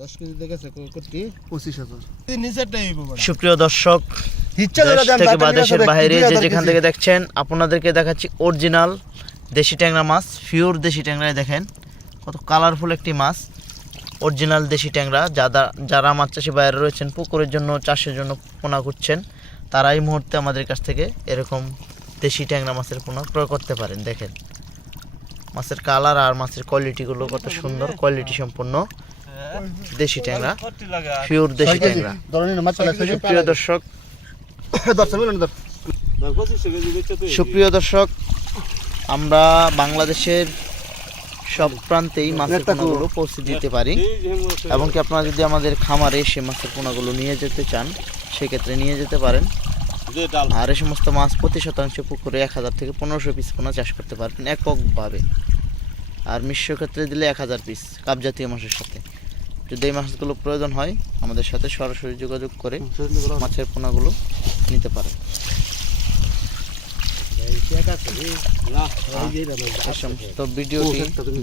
10 KG থেকে কোটি 25,000 সুপ্রিয় দর্শক, দেশ থেকে বা দেশের বাইরে যে যেখান থেকে দেখছেন, আপনাদেরকে দেখাচ্ছি অরিজিনাল দেশি ট্যাংরা মাছ। পিওর দেশি ট্যাংরায় দেখেন কত কালারফুল একটি মাছ। অরিজিনাল দেশি ট্যাংরা। যারা মাছ চাষি বাইরে রয়েছেন, পুকুরের জন্য চাষের জন্য পোনা খুঁজছেন, তারা এই মুহূর্তে আমাদের কাছ থেকে এরকম দেশি ট্যাংরা মাছের পোনা ক্রয় করতে পারেন। দেখেন মাছের কালার আর মাছের কোয়ালিটিগুলো কত সুন্দর, কোয়ালিটি সম্পন্ন দেশি ট্যাংরা, পিওর দেশি ট্যাংরা। সুপ্রিয় দর্শক, সুপ্রিয় দর্শক, আমরা বাংলাদেশের সব প্রান্তেই মাছের পোনাগুলো পৌঁছে দিতে পারি, এবং কি আপনারা যদি আমাদের খামারে এসে মাছের পোনাগুলো নিয়ে যেতে চান, সেক্ষেত্রে নিয়ে যেতে পারেন। আর এই সমস্ত মাছ প্রতি শতাংশ পুকুরে 1000 থেকে 1500 পিস পোনা চাষ করতে পারবেন এককভাবে। আর মিশ্র ক্ষেত্রে দিলে 1000 পিস কাপ জাতীয় মাছের সাথে। যদি এই মাছগুলো প্রয়োজন হয়, আমাদের সাথে সরাসরি যোগাযোগ করে মাছের পোনাগুলো নিতে পারেন। তো ভিডিওটি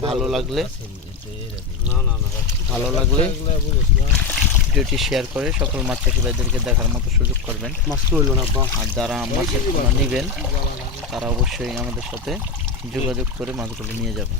ভালো লাগলে ভিডিওটি শেয়ার করে সকল মাছ চাষি ভাইদেরকে দেখার মতো সুযোগ করবেন। আর যারা মাছের পোনা নেবেন, তারা অবশ্যই আমাদের সাথে যোগাযোগ করে মাছগুলো নিয়ে যাবেন।